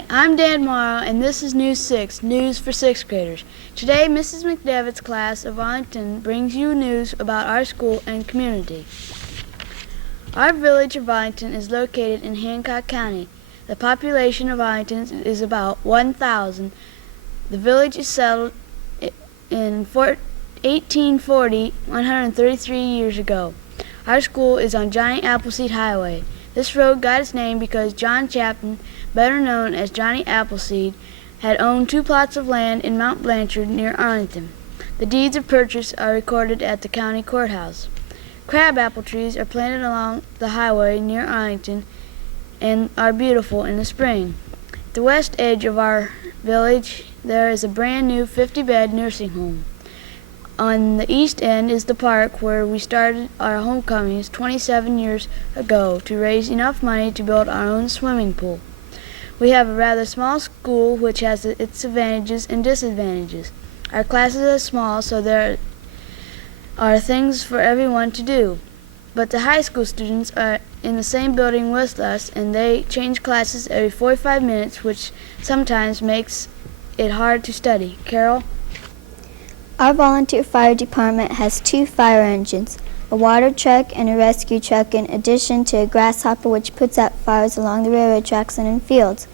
Hi, I'm Dan Morrow, and this is News 6, News for 6th graders. Today, Mrs. McDevitt's class of Arlington brings you news about our school and community. Our village of Arlington is located in Hancock County. The population of Arlington is about 1,000. The village is settled in 1840, 133 years ago. Our school is on Johnny Appleseed Highway. This road got its name because John Chapman, better known as Johnny Appleseed, had owned 2 plots of land in Mount Blanchard near Arlington. The deeds of purchase are recorded at the county courthouse. Crab apple trees are planted along the highway near Arlington and are beautiful in the spring. At the west edge of our village, there is a brand new 50-bed nursing home. On the east end is the park where we started our homecomings 27 years ago to raise enough money to build our own swimming pool. We have a rather small school which has its advantages and disadvantages. Our classes are small, so there are things for everyone to do. But the high school students are in the same building with us, and they change classes every 45 minutes, which sometimes makes it hard to study. Carol? Our volunteer fire department has 2 fire engines, a water truck and a rescue truck, in addition to a grasshopper which puts out fires along the railroad tracks and in fields.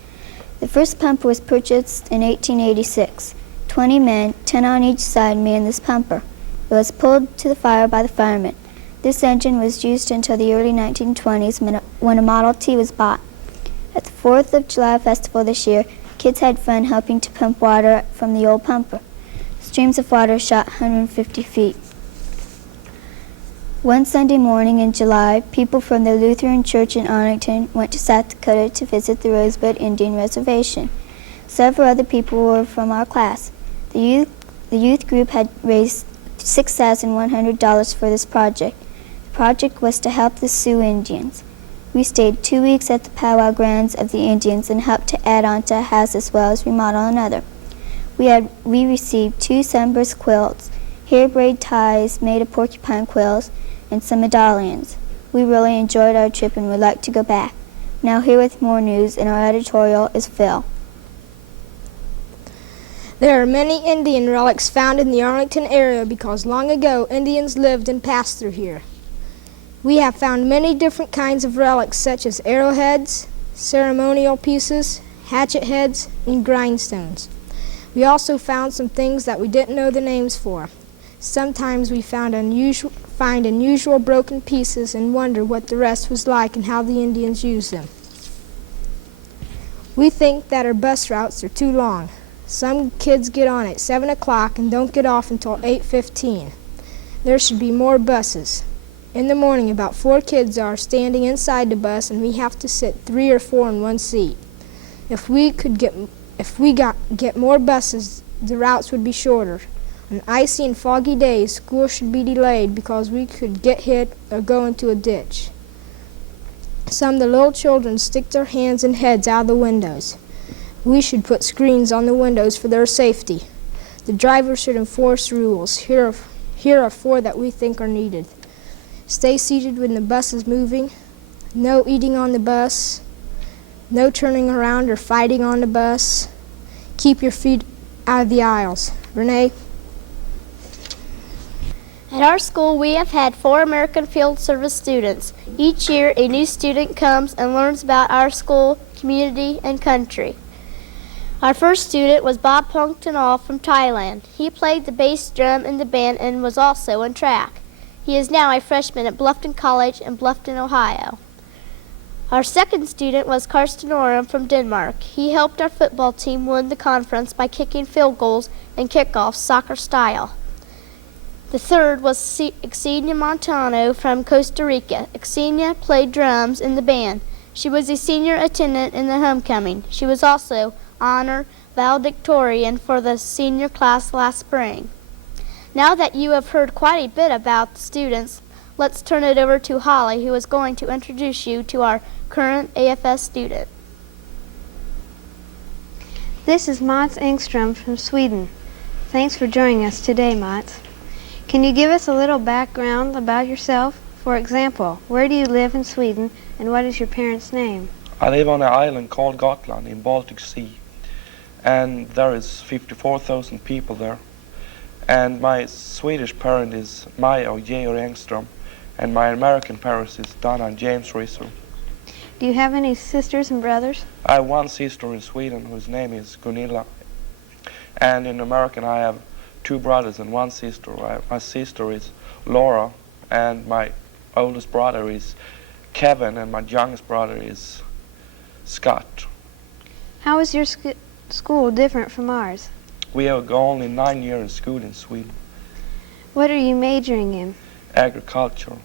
The first pumper was purchased in 1886. 20 men, 10 on each side, manned this pumper. It was pulled to the fire by the firemen. This engine was used until the early 1920s when a Model T was bought. At the 4th of July festival this year, kids had fun helping to pump water from the old pumper. Streams of water shot 150 feet. One Sunday morning in July, people from the Lutheran Church in Arlington went to South Dakota to visit the Rosebud Indian Reservation. Several other people were from our class. The youth group had raised $6,100 for this project. The project was to help the Sioux Indians. We stayed 2 weeks at the powwow grounds of the Indians and helped to add on to a house as well as remodel another. We received 2 sunburst quilts, hair braid ties made of porcupine quills, and some medallions. We really enjoyed our trip and would like to go back. Now here with more news in our editorial is Phil. There are many Indian relics found in the Arlington area because long ago Indians lived and passed through here. We have found many different kinds of relics such as arrowheads, ceremonial pieces, hatchet heads, and grindstones. We also found some things that we didn't know the names for. Sometimes we find unusual broken pieces and wonder what the rest was like and how the Indians used them. We think that our bus routes are too long. Some kids get on at 7 o'clock and don't get off until 8:15. There should be more buses. In the morning, about 4 kids are standing inside the bus and we have to sit 3 or 4 in one seat. If we get more buses, the routes would be shorter. On icy and foggy days, school should be delayed because we could get hit or go into a ditch. Some of the little children stick their hands and heads out of the windows. We should put screens on the windows for their safety. The driver should enforce rules. Here are 4 that we think are needed. Stay seated when the bus is moving. No eating on the bus. No turning around or fighting on the bus. Keep your feet out of the aisles. Renee? At our school, we have had 4 American Field Service students. Each year, a new student comes and learns about our school, community, and country. Our first student was Bob Pongtanol from Thailand. He played the bass drum in the band and was also in track. He is now a freshman at Bluffton College in Bluffton, Ohio. Our second student was Karsten Oram from Denmark. He helped our football team win the conference by kicking field goals and kickoffs soccer style. The third was Xenia Montano from Costa Rica. Xenia played drums in the band. She was a senior attendant in the homecoming. She was also honor valedictorian for the senior class last spring. Now that you have heard quite a bit about the students, let's turn it over to Holly, who is going to introduce you to our current AFS student. This is Mats Engström from Sweden. Thanks for joining us today, Mats. Can you give us a little background about yourself? For example, where do you live in Sweden and what is your parents' name? I live on an island called Gotland in Baltic Sea, and there is 54,000 people there. And my Swedish parent is Maja och Georg Engström, and my American parents is Donna and James Risser. Do you have any sisters and brothers? I have one sister in Sweden whose name is Gunilla, and in American I have two brothers and one sister. My sister is Laura, and my oldest brother is Kevin, and my youngest brother is Scott. How is your school different from ours? We have only 9 years in school in Sweden. What are you majoring in? Agriculture.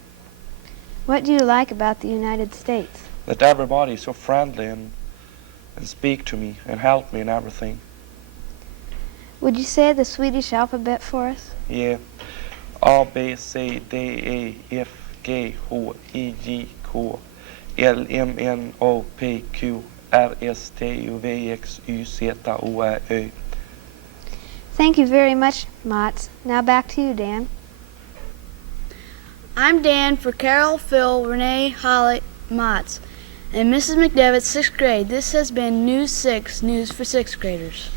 What do you like about the United States? That everybody is so friendly and speak to me and help me in everything. Would you say the Swedish alphabet for us? Yeah. A, B, C, D, E, F, G, H, I, J, K, L, M, N, O, P, Q, R, S, T, U, V, X, Y, Z, O, R, Ö. Thank you very much, Mats. Now back to you, Dan. I'm Dan for Carol, Phil, Renee, Holly, Motts, and Mrs. McDevitt's 6th grade. This has been News 6, News for 6th graders.